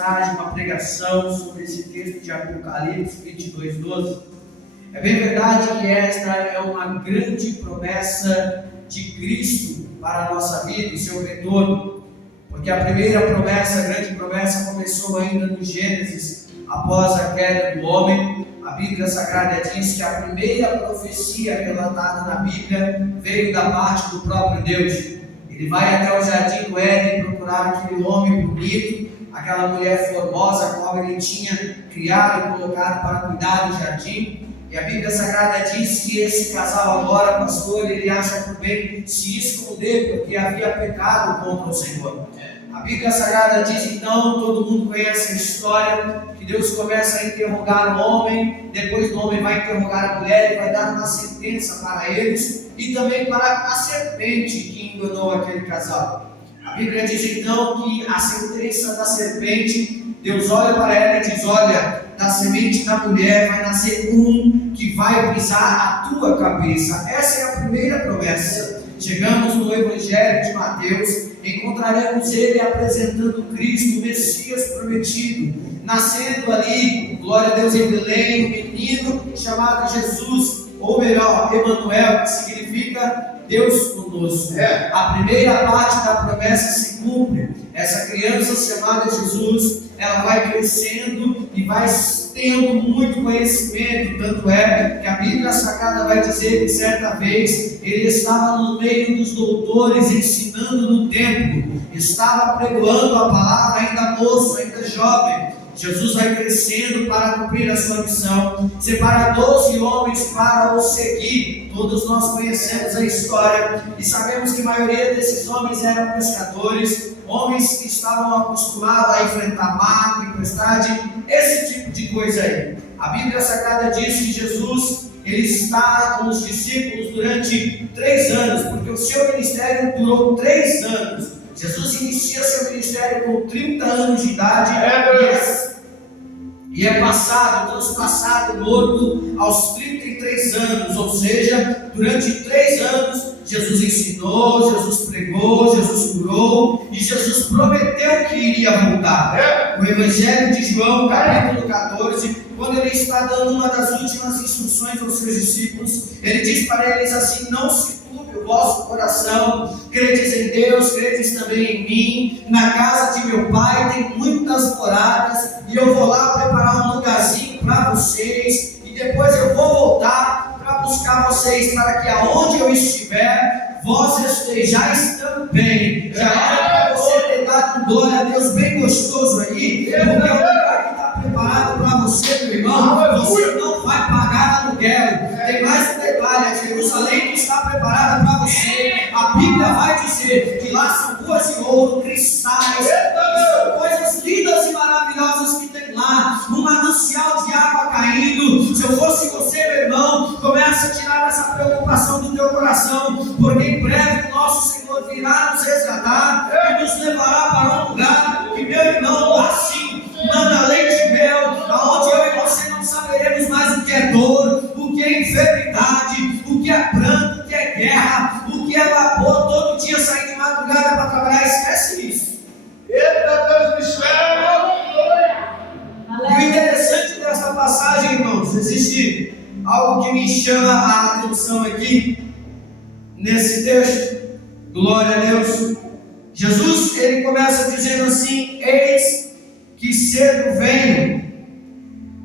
mensagem, uma pregação sobre esse texto de Apocalipse 22:12. É bem verdade que esta é uma grande promessa de Cristo para a nossa vida, o seu retorno, porque a primeira promessa, a grande promessa, começou ainda no Gênesis, após a queda do homem. A Bíblia Sagrada diz que a primeira profecia relatada na Bíblia veio da parte do próprio Deus. Ele vai até o jardim do Éden procurar aquele homem bonito, aquela mulher formosa, a qual ele tinha criado e colocado para cuidar do jardim. E a Bíblia Sagrada diz que esse casal agora, pastor, ele acha por bem se esconder porque havia pecado contra o Senhor. A Bíblia Sagrada diz então, todo mundo conhece a história, que Deus começa a interrogar o homem, depois o homem vai interrogar a mulher e vai dar uma sentença para eles e também para a serpente que enganou aquele casal. A Bíblia diz então que a sentença da serpente, Deus olha para ela e diz: olha, da semente da mulher vai nascer um que vai pisar a tua cabeça. Essa é a primeira promessa. Chegamos no Evangelho de Mateus, encontraremos ele apresentando Cristo, o Messias prometido, nascendo ali, glória a Deus, em Belém, um menino chamado Jesus, ou melhor, Emanuel, que significa Deus conosco. A primeira parte da promessa se cumpre. Essa criança chamada Jesus, ela vai crescendo e vai tendo muito conhecimento, tanto é que a Bíblia Sagrada vai dizer que certa vez ele estava no meio dos doutores, ensinando no templo, estava pregoando a palavra, ainda moço, ainda jovem. Jesus vai crescendo para cumprir a sua missão, separa 12 homens para o seguir. Todos nós conhecemos a história e sabemos que a maioria desses homens eram pescadores, homens que estavam acostumados a enfrentar mar, tempestade, esse tipo de coisa aí. A Bíblia Sagrada diz que Jesus, ele está com os discípulos durante 3 anos, porque o seu ministério durou 3 anos. Jesus inicia seu ministério com 30 anos de idade e é transpassado, morto aos 33 anos, ou seja, durante 3 anos, Jesus ensinou, Jesus pregou, Jesus curou e Jesus prometeu que iria voltar. O Evangelho de João, capítulo 14, quando ele está dando uma das últimas instruções aos seus discípulos, ele diz para eles assim: não se turbe o vosso coração, credes em Deus, credes também em mim. Na casa de meu Pai tem muitas moradas e eu vou lá preparar um lugarzinho para vocês e depois eu vou voltar para buscar vocês, para que aonde eu estiver, vós estejais também. Já era para você ter dado um glória a Deus bem gostoso aí, porque o lugar que está preparado para você, meu irmão, você não vai pagar aluguel. Tem mais um detalhe: a Jerusalém que está preparada para você, a Bíblia vai dizer que lá são ruas de ouro, cristais, são coisas lindas e maravilhosas que tem lá, um manancial de água caindo. Se eu fosse você, meu irmão, começa a tirar essa preocupação do teu coração, porque em breve o nosso Senhor virá nos resgatar e nos levará para um lugar que, meu irmão, assim manda leite e mel, aonde eu e você não saberemos mais o que é dor, o que é enfermidade, o que é pranto, o que é guerra, o que é labor, todo dia sair de madrugada para trabalhar. Esquece isso. Eita Deus do céu! E o interessante dessa passagem, irmãos, existe algo que me chama a atenção aqui nesse texto. Glória a Deus. Jesus, ele começa dizendo assim: eis que cedo venho,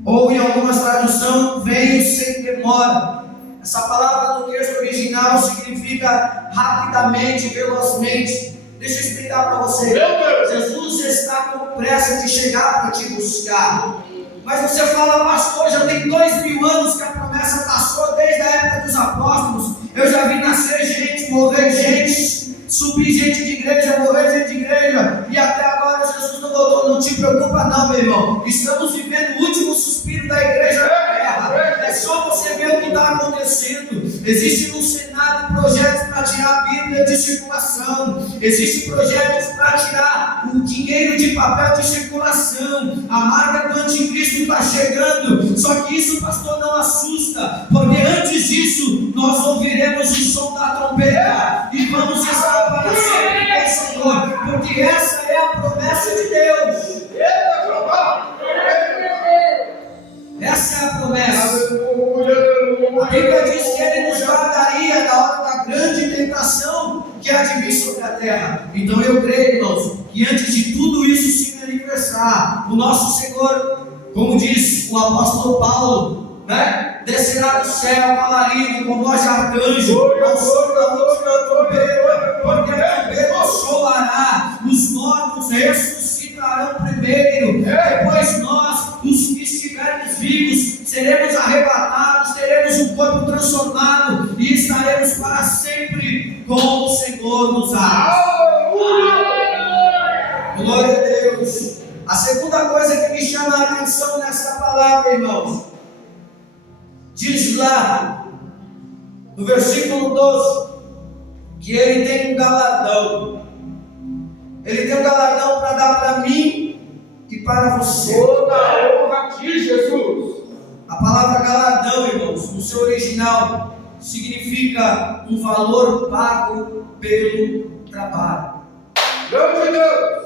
ou em algumas traduções, venho sem demora. Essa palavra no texto original significa rapidamente, velozmente. Deixa eu explicar para você. Jesus está com pressa de chegar para te buscar. Mas você fala: pastor, já tem 2000 anos que a promessa passou, desde a época dos apóstolos. Eu já vi nascer gente, morrer gente, subir gente de igreja, morrer gente de igreja, e até agora Jesus não voltou. Não te preocupa não, meu irmão. Estamos vivendo o último suspiro da igreja na terra. É só você ver o que está acontecendo. Existe no Senado projetos para tirar a Bíblia de circulação. Existem projetos para tirar o dinheiro de papel de circulação. A marca do anticristo está chegando. Só que isso, pastor, não assusta, porque antes disso nós ouviremos o som da trompeta e vamos estar para sempre com o Senhor, porque essa é a promessa de Deus. manifestar. O nosso Senhor, como diz o apóstolo Paulo, né? Descerá do céu com alarido, com voz de arcanjo, ao som da trombeta, porque a trombeta soará, os mortos ressuscitarão primeiro, depois nós, os que estivermos vivos, seremos arrebatados, teremos um corpo transformado e estaremos para sempre com o Senhor nos ares. Glória a Deus. A segunda coisa que me chama a atenção nessa palavra, irmãos, diz lá no versículo 12 que ele tem um galardão. Ele tem um galardão para dar para mim e para você. Toda a honra de Jesus. A palavra galardão, irmãos, no seu original significa um valor pago pelo trabalho. Glória a Deus.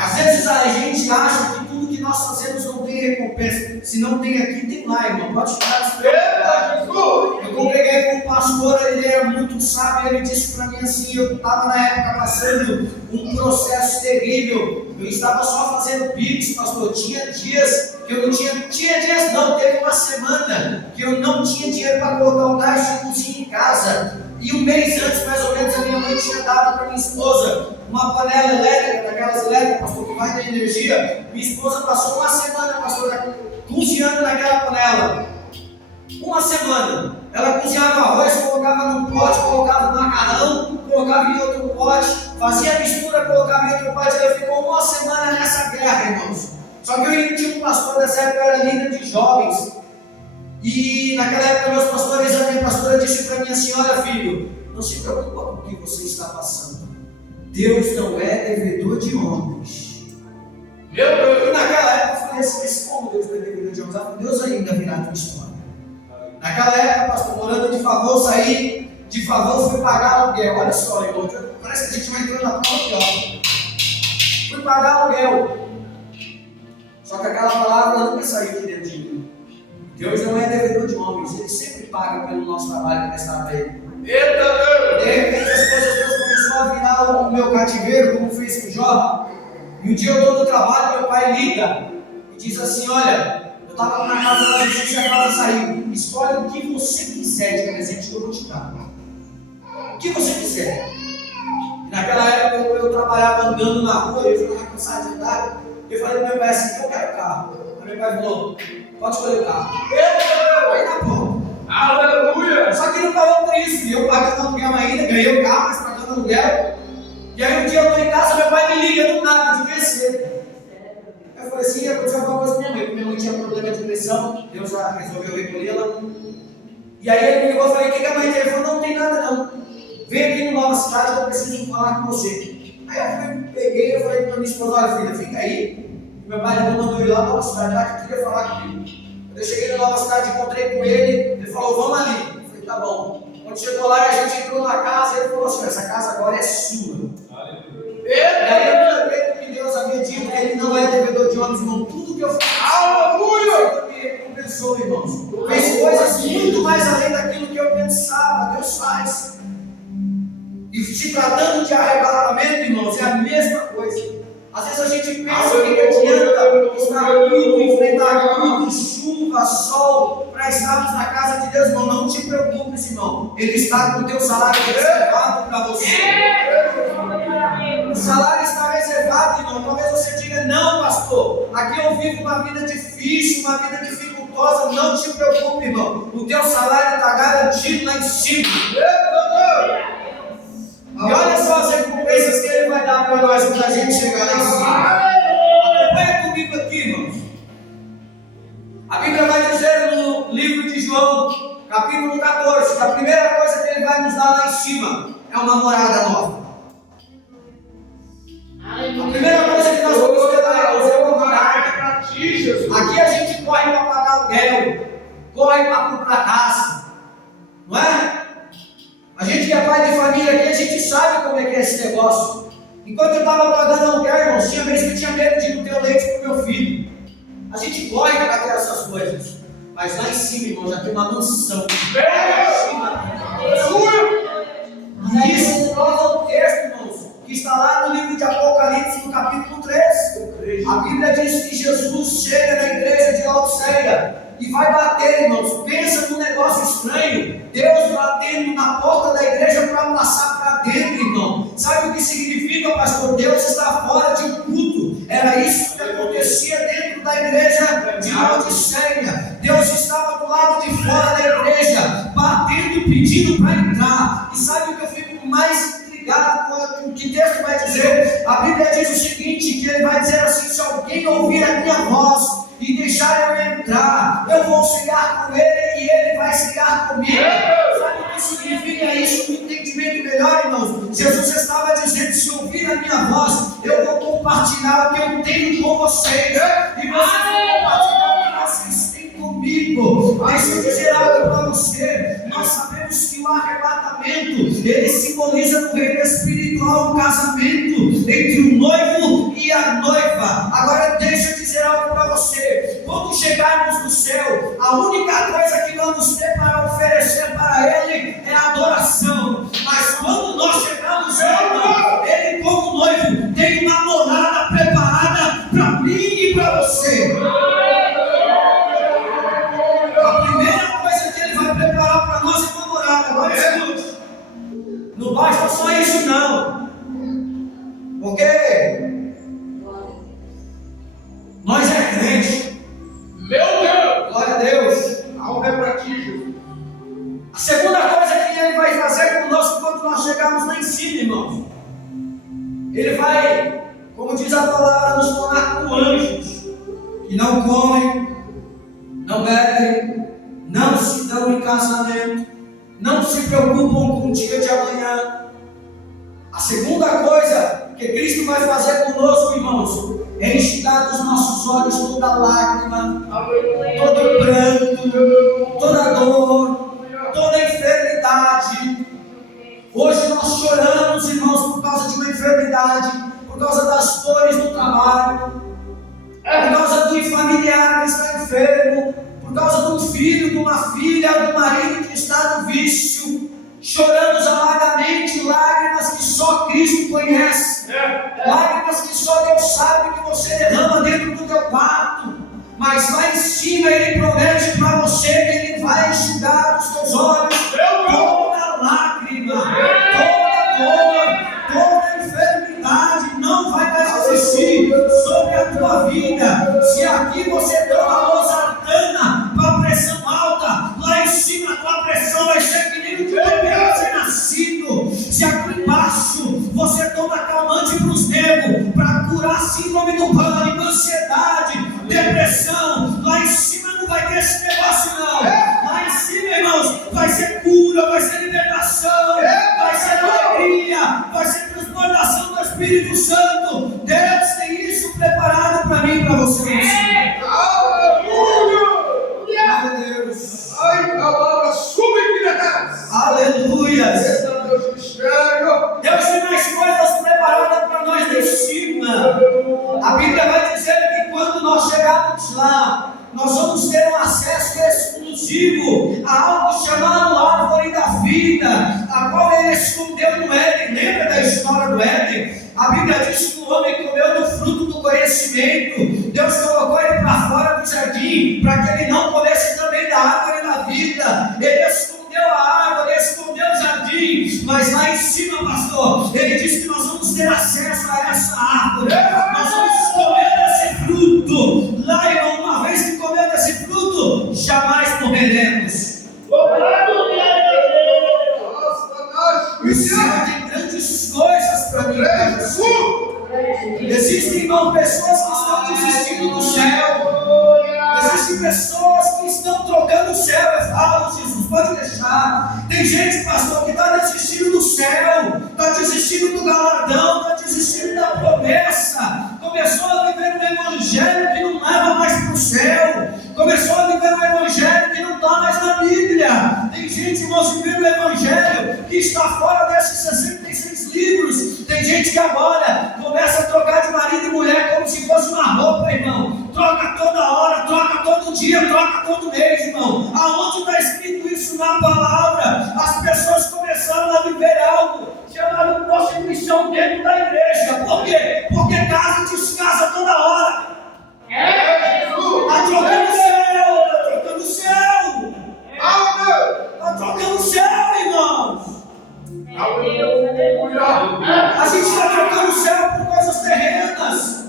Às vezes a gente acha que tudo que nós fazemos não tem recompensa. Se não tem aqui, tem lá, irmão. Pode ficar. Eita, Jesus. Eu congreguei com um pastor, ele era muito sábio. Ele disse para mim assim: eu estava na época passando um processo terrível. Eu estava só fazendo pix, pastor. Tinha dias que eu não tinha. Tinha dias não, teve uma semana que eu não tinha dinheiro para colocar um gás de cozinha em casa. E um mês antes, mais ou menos, a minha mãe tinha dado para minha esposa uma panela elétrica, daquelas elétricas, pastor, que vai da energia. Minha esposa passou uma semana, pastor, cozinhando naquela panela. Uma semana. Ela cozinhava arroz, colocava num pote, colocava no macarrão, colocava em outro pote, fazia mistura, colocava em outro pote. Ela ficou uma semana nessa guerra, irmãos. Só que eu tinha um pastor nessa época, era líder de jovens. E naquela época, meus pastores, a minha pastora disse para mim assim: olha, filho, não se preocupa com o que você está passando. Deus não é devedor de homens. Meu Deus. E naquela época eu falei assim: mas como Deus não é devedor de homens? Deus ainda virá a tua história. Naquela época, pastor, morando de favor, saí de favor, fui pagar aluguel. Olha só, irmão, parece que a gente vai entrando na prova pior. Fui pagar aluguel. Só que aquela palavra nunca saiu de dentro de mim. Deus não é devedor de homens, Ele sempre paga pelo nosso trabalho prestado a Ele. Eita, Deus. De repente as coisas de Deus começou a virar o meu cativeiro, como fez com Jó. E um dia eu estou no trabalho, meu pai liga e diz assim: olha, eu estava na casa da justiça e a casa saiu. Escolhe o que você quiser de presente que eu vou te dar. O que você quiser. E naquela época eu trabalhava andando na rua, eu já estava cansado de andar. Eu falei para meu pai assim: eu quero carro. Aí meu pai falou: pode escolher o carro. Aí na porta. Aleluia. Só que não parou por isso. E eu pagando aluguel ainda, ganhei o carro, mas pagando aluguel. E aí um dia eu estou em casa, meu pai me liga do nada, de vencer. Eu falei assim: ia acontecer alguma coisa com minha mãe, porque minha mãe tinha problema de pressão, Deus já resolveu recolhê-la. E aí ele me ligou e falei: o que a mãe tem? Ele falou: não tem nada não. Vem aqui no Nova Cidade, eu preciso falar com você. Aí eu peguei e falei para minha esposa: olha, filha, fica aí. Meu pai mandou ir lá na Nova Cidade, lá que queria falar comigo. Quando eu cheguei na Nova Cidade, encontrei com ele falou: vamos ali. Eu falei: tá bom. Quando chegou lá, a gente entrou na casa e ele falou assim: essa casa agora é sua. E aí eu lembrei que Deus havia dito que Ele não é devedor de homens, irmão. Tudo que eu fiz, aleluia, me recompensou, irmãos. Fez coisas muito mais além daquilo que eu pensava. Deus faz. E se tratando de arrebatamento, irmãos, é a mesma coisa. Às vezes a gente pensa que adianta estar muito, enfrentar muito, chuva, sol, para estarmos na casa de Deus, irmão. Não te preocupes, irmão. Ele está com o teu salário reservado para você. O salário está reservado, irmão. Talvez você diga: não, pastor, aqui eu vivo uma vida difícil, uma vida dificultosa. Não te preocupe, irmão. O teu salário está garantido lá em cima. E olha só as recompensas que Ele vai dar para nós quando a gente chegar lá em cima. Acompanha comigo aqui, irmãos. A Bíblia vai dizer no livro de João, capítulo 14, que a primeira coisa que Ele vai nos dar lá em cima é uma morada nova. A primeira coisa que nós vamos ter lá é uma morada. Aqui a gente corre para pagar aluguel, corre para comprar casa, não é? A gente que é pai de família aqui, a gente sabe como é que é esse negócio. Enquanto eu estava pagando aluguel, irmãos, tinha vez que eu tinha medo de não ter o leite para o meu filho. A gente corre para ter essas coisas. Mas lá em cima, irmão, já tem uma mansão. E isso prova o texto, irmãos, que está lá no livro de Apocalipse, no capítulo 3. igreja. A Bíblia diz que Jesus chega na igreja de Laodiceia e vai bater, irmãos. Pensa num negócio estranho. Deus batendo na porta da igreja para passar para dentro, irmão. Sabe o que significa, pastor? Deus está fora de um culto. Era isso que acontecia dentro da igreja de Laodiceia. Deus estava do lado de fora da igreja, batendo, pedindo para entrar. E sabe o que eu fico mais intrigado com o que o texto vai dizer? A Bíblia diz o seguinte, que ele vai dizer assim: se alguém ouvir a minha voz e deixar eu entrar, eu vou cear com ele e ele vai cear comigo. Sabe o que significa isso? Um entendimento melhor, irmãos. Jesus estava dizendo: se ouvir a minha voz, eu vou compartilhar o que eu tenho com vocês, e vocês vão compartilhar o que vocês têm comigo. Mas se eu dizer algo para você, nós sabemos que o arrebatamento, ele simboliza no reino espiritual um casamento entre o noivo e a noiva. Agora deixa eu dizer algo para você: quando chegarmos no céu, a única coisa que vamos ter para oferecer para ele é adoração. Mas quando nós chegarmos lá, ele como noivo tem uma morada preparada para mim e para você. A primeira coisa que ele vai preparar para nós é uma morada. Agora escute, não basta só isso não, porque nós é crente. Meu Deus! Glória a Deus. Algo é para ti, Jesus. A segunda coisa que ele vai fazer conosco quando nós chegarmos lá em cima, irmãos, ele vai, como diz a palavra, nos tornar como anjos, que não comem, não bebem, não se dão em casamento, não se preocupam com o dia de amanhã. A segunda coisa que Cristo vai fazer conosco, irmãos, é enxugar dos nossos olhos toda lágrima, todo pranto, toda dor, toda enfermidade. Hoje nós choramos, irmãos, por causa de uma enfermidade, por causa das dores do trabalho, por causa de um familiar que está enfermo, por causa de um filho, de uma filha, do marido que está no vício. Choramos amargamente, lágrimas que só Cristo conhece, lágrimas que só Deus sabe que você derrama dentro do teu quarto. Mas lá em cima ele promete para você que ele vai enxugar dos teus olhos toda lágrima, toda dor, toda enfermidade não vai mais existir sobre a tua vida. Se aqui você toma losartana para a pressão alta, lá em cima a tua pressão vai ser que nem o de um bebê recém-nascido. Se aqui embaixo você toma calmante para os nervos, para curar síndrome do pânico, ansiedade, depressão, lá em cima não vai ter esse negócio não. Lá em cima, irmãos, vai ser cura, vai ser libertação, vai ser alegria, vai ser transformação do Espírito Santo. Deus tem isso preparado para mim e para vocês. Aleluia! Glória a Deus. Ai, palavra subterrâneas. Aleluia. Esse é o Deus mistério. Deus tem mais coisas preparadas para nós lá em cima. A Bíblia vai dizer que quando nós chegarmos lá, nós vamos ter um acesso exclusivo a algo chamado árvore da vida, a qual ele escondeu no Éden. Lembra da história do Éden? A Bíblia diz que o homem comeu do fruto do conhecimento. Deus colocou ele para fora do jardim, para que ele não comesse também da árvore da vida. Ele escondeu a árvore, ele escondeu o jardim, mas lá em cima, pastor, ele disse que nós vamos ter acesso a essa árvore. Nós vamos comer desse fruto. Lá, irmão, uma vez que comer desse fruto, jamais morreremos. O Senhor tem grandes coisas para mim. Existem, irmão, pessoas que estão desistindo do céu. Existem pessoas que estão trocando o céu. É falso, Jesus, pode deixar. Tem gente, pastor, que está desistindo do céu, está desistindo do galardão, está desistindo da promessa. Começou a viver um evangelho que não leva mais para o céu. Começou a viver um evangelho que não está mais na Bíblia. Tem gente, irmãos, vivendo um evangelho que está fora desses 66 livros. Tem gente que agora começa a trocar de marido e mulher como se fosse uma roupa, irmão. Troca toda hora, troca todo dia, troca todo mês, irmão. Aonde está escrito isso na palavra? As pessoas começaram a viver algo chamaram prostituição dentro da igreja. Por quê? Porque casa descasa toda hora. Está trocando o céu, está trocando o céu. Está trocando o céu, irmãos. Aleluia. A gente está trocando o céu por coisas terrenas.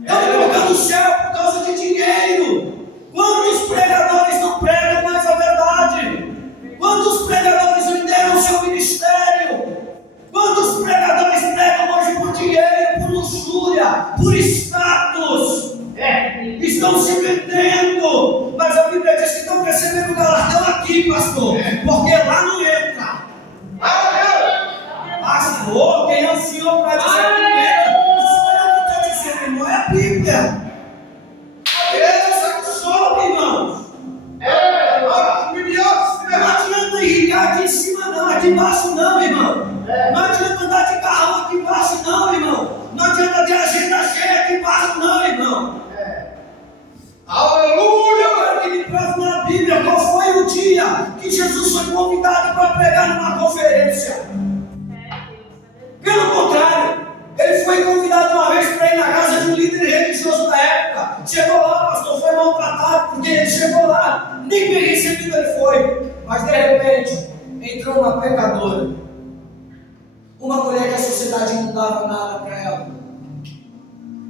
Estamos trocando o céu por causa de dinheiro. Quantos pregadores não pregam mais a verdade? Quantos pregadores venderam o seu ministério? Quantos pregadores pregam hoje por dinheiro, por luxúria, por status? Estão se vendendo. Mas a Bíblia diz que estão recebendo galardão aqui, pastor. Porque lá não entra. Pastor, quem é o senhor para dizer que entra? Isso não é o que estou dizendo, irmão, é a Bíblia. Deus soube, irmãos. Não adianta enricar aqui em cima, não. Aqui embaixo, não, irmão. Não adianta andar de carro aqui embaixo, não, irmão. Não adianta ter agenda cheia aqui embaixo, não, irmão. Aleluia. Eu quero que me prove na Bíblia qual foi o dia que Jesus foi convidado para pregar numa conferência. Pelo contrário, ele foi convidado uma vez para ir na casa de um líder religioso da época. Chegou lá, pastor, foi maltratado, porque ele chegou lá, nem bem recebido ele foi. Mas de repente, entrou uma pecadora, uma mulher que a sociedade não dava nada para ela,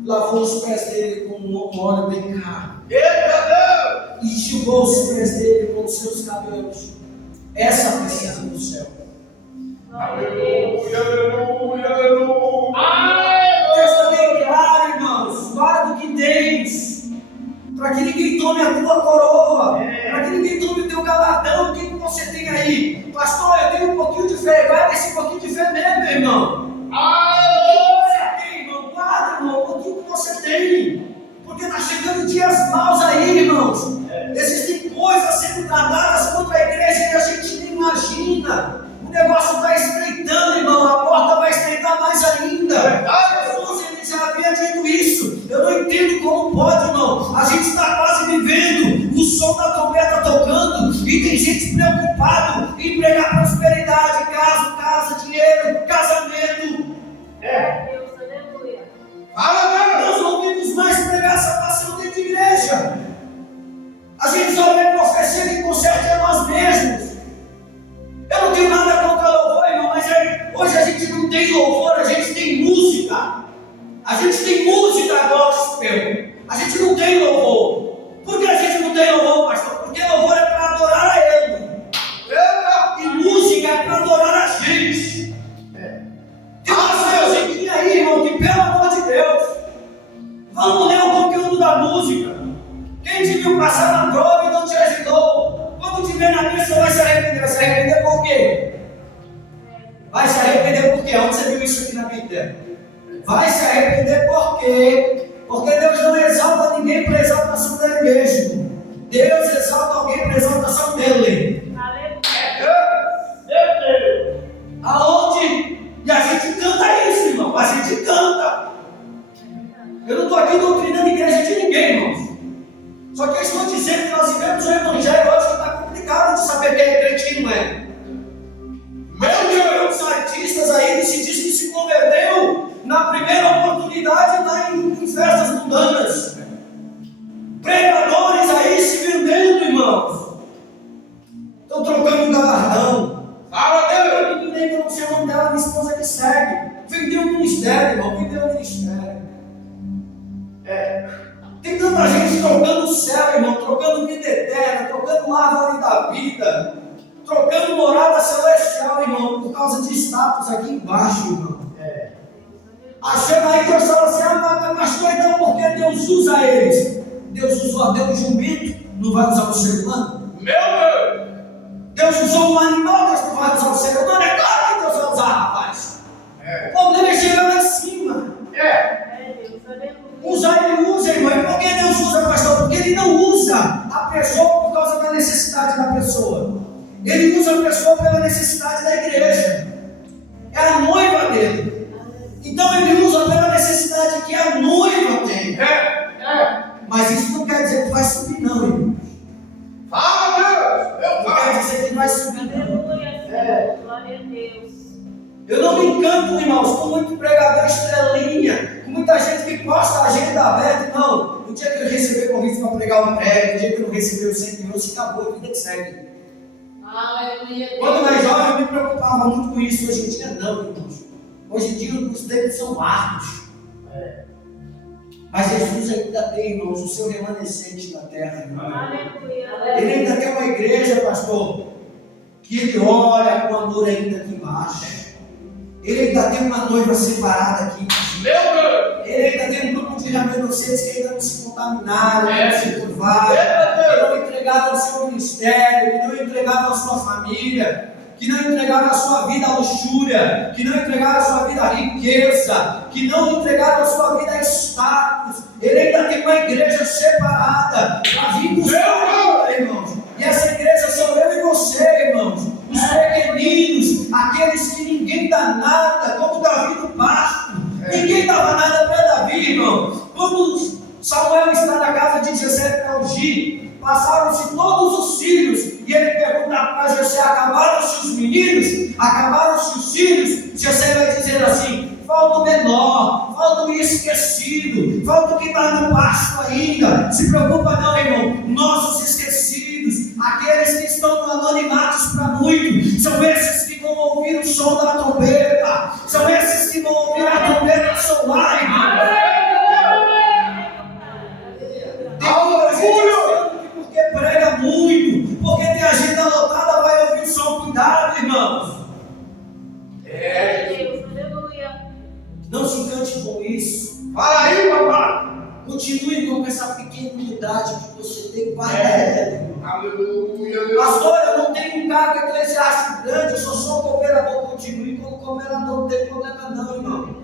lavou os pés dele com um óleo bem caro, e enxugou os pés dele com os seus cabelos. Essa precisa do céu. Aleluia, aleluia, aleluia. Deus também, claro, irmãos, guarda o que tens, para que ninguém tome a tua coroa, para que ninguém tome o teu galardão. O que você tem aí? Pastor, eu tenho um pouquinho de fé. Guarda esse pouquinho de fé mesmo, meu irmão. Você tem, irmão, guarda, irmão, o pouquinho que você tem, porque está chegando dias maus aí, irmãos. Existem coisas sendo tratadas contra a igreja que a gente nem imagina. O negócio está estreitando, irmão. A porta vai estreitar mais ainda. Jesus, ele já havia dito isso. Eu não entendo como pode, irmão. A gente está quase vivendo o som da trombeta tocando e tem gente preocupada em pregar prosperidade, casa, dinheiro, casamento. Deus, aleluia. Nós não ouvimos mais pregar salvação dentro de igreja. A gente só vê profecia que conserte a nós mesmos. Eu não tenho nada contra louvor, irmão, mas hoje a gente não tem louvor, a gente tem música. A gente tem música gospel. A gente não tem louvor. Por que a gente não tem louvor, pastor? Porque louvor é para adorar a Ele. E música é para adorar a gente. Tem uma musiquinha aí, irmão, que pelo amor de Deus. Vamos ler o conteúdo da música. Quem te viu passar na prova e não te ajudou, quando te ver na missa vai se arrepender. Vai se arrepender por quê? Vai se arrepender por quê? Onde você viu isso aqui na Bíblia? Vai se arrepender por quê? Porque Deus não exalta ninguém para a exaltação dele mesmo. Deus exalta alguém para a exaltação dele. Aonde? E a gente canta isso, irmão. A gente canta. Eu não estou aqui doutrinando a igreja de ninguém, irmãos. Só que eu estou dizendo que nós vivemos um evangelho hoje que está complicado de saber quem é crente e não é. Muitos artistas aí que se diz que se converteu na primeira oportunidade lá em festas mundanas. Pregadores aí se vendendo, irmãos. Estão trocando galardão. Fala, Deus. Eu nem que eu não sei o nome dela, minha esposa que segue. Vendeu o ministério, irmão. Vendeu o ministério. Tem tanta gente trocando o céu, irmão, trocando vida eterna, trocando árvore da vida, trocando morada celestial, irmão, por causa de status aqui embaixo, irmão. Achando aí que Deus fala assim, mas então por que Deus usa eles? Deus usou até um jumento, não vai usar o ser humano? Meu Deus. Deus usou um animal, Deus não vai usar o ser humano? É claro que Deus vai usar, rapaz. O problema é chegar lá em cima. Deus, aleluia. Usar ele usa, irmão. E por que Deus usa, pastor? Porque ele não usa a pessoa por causa da necessidade da pessoa. Ele usa a pessoa pela necessidade da igreja. É a noiva dele. Então ele usa pela necessidade que a noiva tem. Mas isso não quer dizer que vai subir, não, irmão. Fala, Deus. Não quer dizer que vai subir, não. Aleluia, Senhor. Glória a Deus. Eu não me encanto, irmãos, com muito pregador estrelinha, com muita gente que posta a agenda aberta, não. No dia que eu receber convite para pregar um prédio, no dia que eu não receber o 100 minutos, acabou, a vida que segue. Aleluia. Quando mais jovem eu me preocupava muito com isso, hoje em dia não, irmãos. Hoje em dia os tempos são árduos. Mas Jesus ainda tem, irmãos, o seu remanescente na terra, irmão. Aleluia. Ele ainda tem uma igreja, pastor, que ele olha com amor ainda aqui embaixo. Ele ainda tem uma noiva separada aqui embaixo. Meu Deus! Ele ainda tem um grupo de remanescentes que ainda não se contaminaram, que não se curvaram, Meu que não entregaram ao seu ministério, que não entregaram à sua família, que não entregaram a sua vida à luxúria, que não entregaram a sua vida à riqueza, que não entregaram a sua vida a status. Ele ainda tem uma igreja separada para vir buscar, irmãos. E essa igreja sou eu e você, irmãos. Os pequeninos, aqueles que ninguém dá nada, como Davi no pasto. Ninguém dava nada para Davi, irmão. Quando Samuel está na casa de Jessé para ungir, passaram-se todos os filhos, e ele pergunta para Jessé: acabaram-se os meninos? Acabaram-se os filhos? Jessé vai dizer assim: falta o menor, falta o esquecido, falta o que está no pasto ainda. Se preocupa não, irmão. Nossos esquecidos, aqueles que estão no anonimato para muito, são esses que vão ouvir o som da trombeta, são esses que vão ouvir a trombeta solar, irmão. Porque prega muito, porque tem agenda lotada, vai ouvir o som. Cuidado, irmãos. Deus, aleluia. Não se encante com isso. Fala aí, papai! Continue com essa pequenidade que você tem. Guarda ela, irmão. Aleluia! Pastor, eu não tenho um cargo eclesiástico grande, eu sou só um cooperador. Continue como cooperador, não tem problema não, irmão.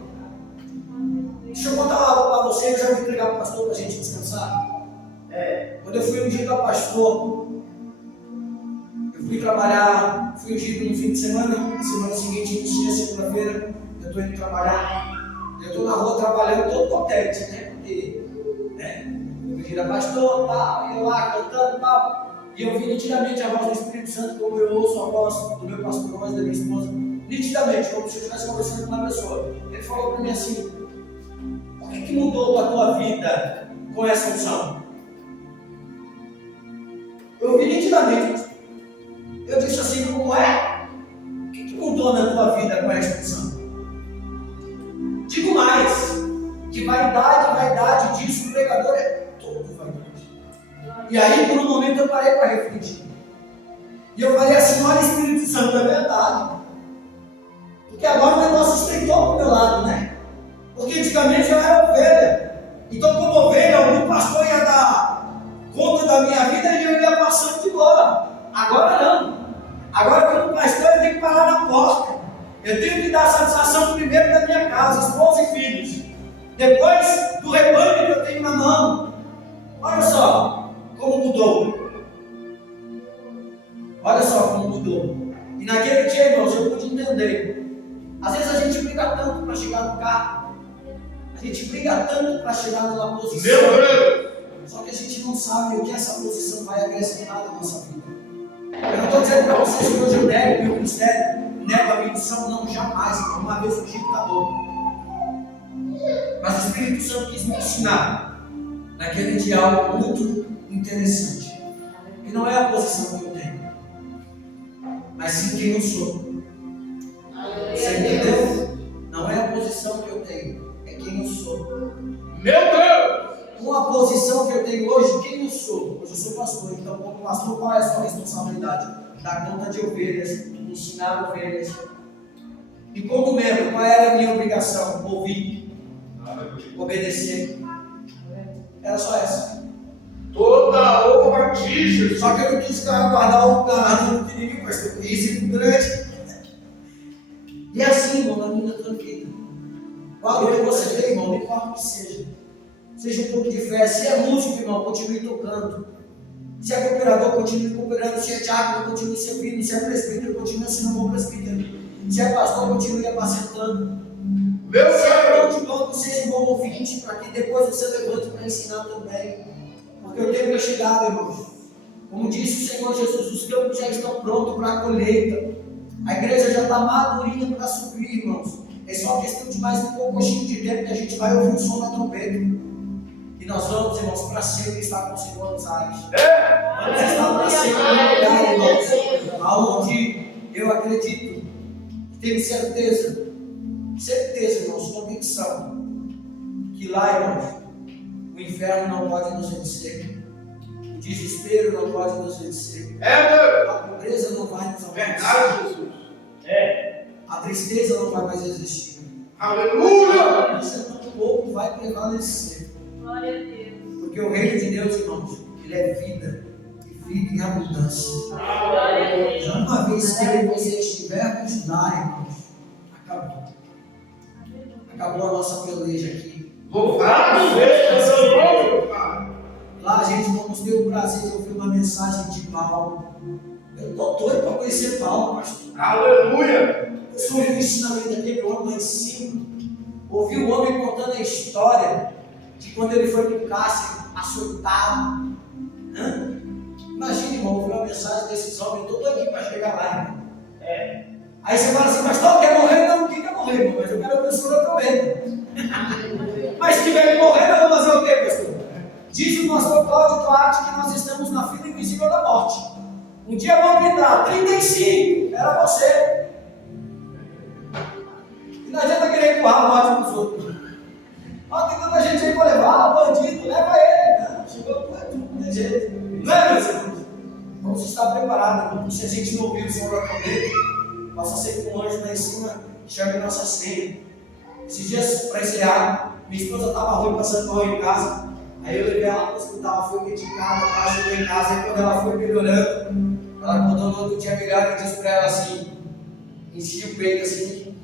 Deixa eu contar algo para você. Eu já vou entregar para o pastor para a gente descansar. Quando eu fui ungido a pastor, eu fui trabalhar, fui ungido no fim de semana seguinte, inicia segunda-feira, eu estou indo trabalhar, eu estou na rua trabalhando todo contente, né? Porque, ungido a pastor, tal, eu lá cantando, tal, e eu vi nitidamente a voz do Espírito Santo, como eu ouço a voz do meu pastor, a voz da minha esposa, nitidamente, como se eu estivesse conversando com uma pessoa. Ele falou para mim assim: o que mudou a tua vida com essa unção? Eu vi nitidamente. Eu disse assim: como é? O que mudou na tua vida com esta unção? Digo mais, que vaidade disso, o pregador é todo vaidade. E aí, por um momento, eu parei para refletir. E eu falei assim: olha, Espírito Santo, é verdade. Porque agora o negócio estreitou para o meu lado, né? Porque antigamente eu era ovelha. Então, como ovelha, algum pastor ia dar conta da minha vida e eu ia passando de boa. Agora não. Agora, como pastor, eu tenho que parar na porta. Eu tenho que dar satisfação primeiro da minha casa, esposa e filhos. Depois do rebanho que eu tenho na mão. Olha só como mudou. Olha só como mudou. E naquele dia, irmãos, eu pude entender. Às vezes a gente briga tanto para chegar no carro. A gente briga tanto para chegar numa posição. Meu Deus! Só que a gente não sabe o que essa posição vai acrescentar na nossa vida. Eu não estou dizendo para vocês que hoje eu nego meu ministério, nego a minha missão, não, jamais. Uma vez fugido, acabou. Mas o Espírito Santo quis me ensinar naquele dia algo muito interessante. E não é a posição que eu tenho, mas sim quem eu sou. Você entendeu? Não é a posição que eu tenho, é quem eu sou. Meu Deus! Com a posição que eu tenho hoje, quem eu sou? Hoje eu sou pastor, então como pastor, qual é a sua responsabilidade? Dar conta de ovelhas, ensinar ovelhas. E como membro, qual era a minha obrigação? Ouvir, obedecer. Era só essa. Toda honra a ti, Jesus. Só que eu não quis guardar o carro pequenininho, mas eu quis ir pro grande. E assim, irmão, na minha vida. Guarda o que você tem, irmão, não importa o que seja. Seja um pouco de fé. Se é músico, irmão, continue tocando. Se é cooperador, continue cooperando. Se é diácono, continue servindo. Se é presbítero, continue sendo um bom presbítero. Se é pastor, continue apacentando. Meu Se é Deus! bom de bom, seja um bom ouvinte, para que depois você levante para ensinar também. Porque o tempo é chegado, irmãos. Como disse o Senhor Jesus, os campos já estão prontos para a colheita. A igreja já está madurinha para subir, irmãos. É só questão de mais um pouquinho de tempo que a gente vai ouvir o som da trombeta. E nós vamos, irmãos, para sempre estar com o Senhor nos ares. Vamos estar para sempre no lugar, irmãos, aonde eu acredito, tenho certeza, irmãos, convicção, que lá, irmãos, o inferno não pode nos vencer, o desespero não pode nos vencer, a pobreza não vai nos alcançar, a tristeza não vai mais existir, Aleluia! isso tão pouco vai prevalecer. Glória a Deus. Porque o reino de Deus, irmãos, ele é vida, e vida em abundância. Glória a Deus. Uma vez que eu e você estivermos lá, irmãos, acabou. Acabou a nossa peleja aqui. Louvado seja seu nome, Pai. Lá a gente vamos ter o prazer de ouvir uma mensagem de Paulo. Eu estou doido para conhecer Paulo, pastor. Aleluia! Eu sou o ensinamento daquele homem lá em cima. Ouvi o homem contando a história de quando ele foi para o cárcere, açoitado. Imagina, irmão, ouvir uma mensagem desses homens, eu estou doidinho para chegar lá, irmão. Aí você fala assim, pastor, quer morrer? Não, quem quer morrer, irmão? Mas eu quero ouvir o senhor da trombeta. Mas se tiver que morrer, nós vamos fazer o quê, pastor? Diz o pastor Cláudio Duarte que nós estamos na fila invisível da morte. Um dia vão gritar, 35, era você. E não adianta querer empurrar a morte para os outros. Ó, tem tanta gente aí para levar, bandido, leva ele. Não, chegou tudo, não tem jeito. Não é, meus irmãos? Vamos estar preparados, irmão. Se a gente não ouvir o Senhor da trombeta, possa ser que um anjo lá em cima chame nossa senha. Esses dias, para encerrar, minha esposa estava ruim, passando mal em casa. Aí eu levei ela para o hospital, fui medicada, ela chegou em casa. Aí quando ela foi melhorando, ela acordou no outro dia melhor e disse para ela assim, enchia o peito assim,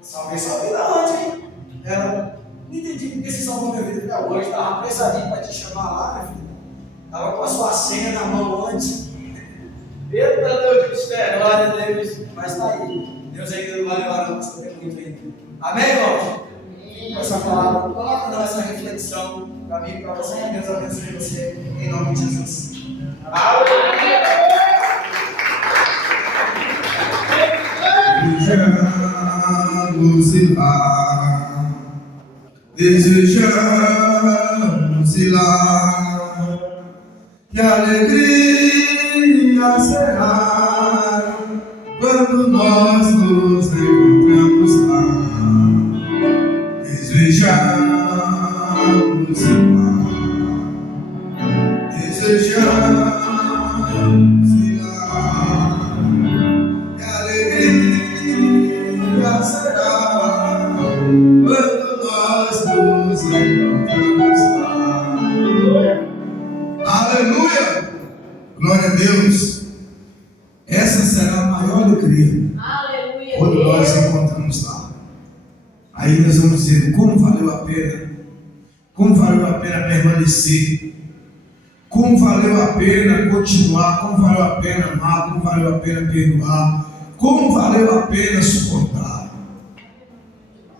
salve da onde, hein? Ela, não entendi porque você salvou minha vida até hoje, estava apressadinho para te chamar lá, minha filha. Estava com a sua senha na mão antes. Eita Deus de mistério, glória a Deus. Mas está aí. Deus ainda não vai levar nós, porque é muito ainda. Amém, irmãos? Com essa palavra, coloca nessa reflexão para mim e para você. Que Deus abençoe você, em nome de Jesus. Desejamos ir lá, desejamos ir lá, que alegria será quando nós nos encontramos lá. Desejamos ir lá, desejamos ir lá, que alegria será quando nós nos encontramos lá. Aleluia! Glória a Deus! Essa será a maior alegria Aleluia. quando nós nos encontramos lá. Aí nós vamos dizer como valeu a pena, como valeu a pena permanecer, como valeu a pena continuar, como valeu a pena amar, como valeu a pena perdoar, como valeu a pena suportar.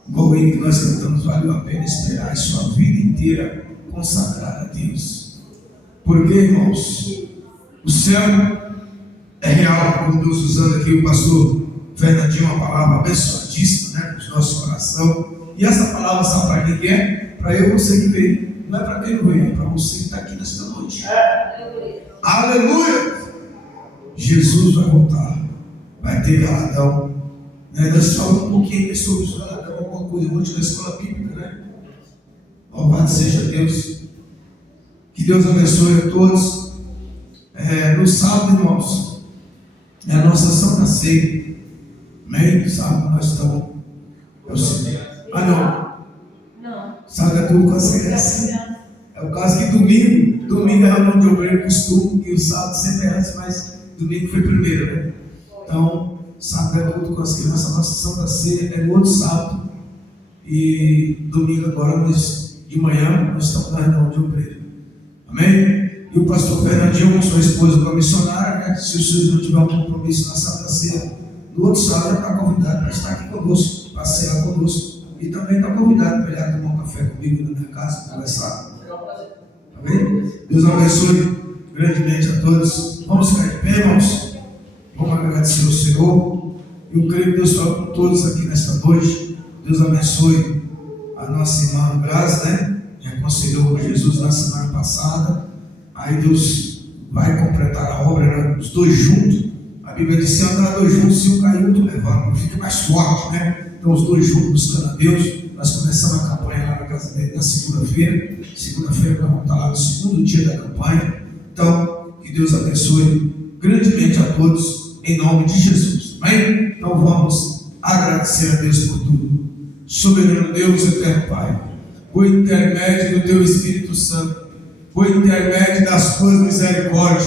Igual ele que nós cantamos, valeu a pena esperar a sua vida inteira consagrada a Deus. Porque, irmãos, o céu é real, como Deus usando aqui o pastor Fernandinho, uma palavra abençoadíssima, né, para o nosso coração. E essa palavra sabe para quem que é? Para eu e você que veio. Não é para quem não veio, é para você que está aqui nesta noite. Aleluia! Jesus vai voltar, vai ter galadão. Né? Nós falamos um pouquinho sobre o galadão, alguma coisa hoje na escola bíblica, né? Louvado seja Deus. Que Deus abençoe a todos. No sábado, irmãos, é a nossa Santa Ceia. Amém? Sábado nós estamos. Não. Sábado é tudo com as crianças. É o caso que domingo é reunião de obreiro, costume, que o sábado sempre é antes, mas domingo foi primeiro, né? Então, sábado é tudo com as crianças. A nossa Santa Ceia é no outro sábado. E domingo agora, de manhã, nós estamos na reunião de obreiro. Amém? E o pastor Fernandinho, com sua esposa, com a missionária, né? Se o senhor não tiver um compromisso na Santa Ceia, no outro sábado já está convidado para estar aqui conosco, para cear conosco. E também está convidado para ir lá tomar um café comigo na minha casa, conversar. Amém? Deus abençoe grandemente a todos. Vamos ficar de pé, irmãos. Vamos agradecer ao Senhor. Eu creio que Deus fala com todos aqui nesta noite. Deus abençoe a nossa irmã Graça, né? Reconciliou com Jesus na semana passada. Aí Deus vai completar a obra, né? Os dois juntos. A Bíblia diz: se andar dois juntos, se um cair, o outro levanta. Fica mais forte, né? Então os dois juntos buscando a Deus. Nós começamos a campanha lá na casa dele na segunda-feira. Segunda-feira nós vamos estar lá no segundo dia da campanha. Então, que Deus abençoe grandemente a todos, em nome de Jesus. Amém? Então vamos agradecer a Deus por tudo. Soberano Deus, eterno Pai, por intermédio do Teu Espírito Santo, por intermédio das Tuas misericórdias,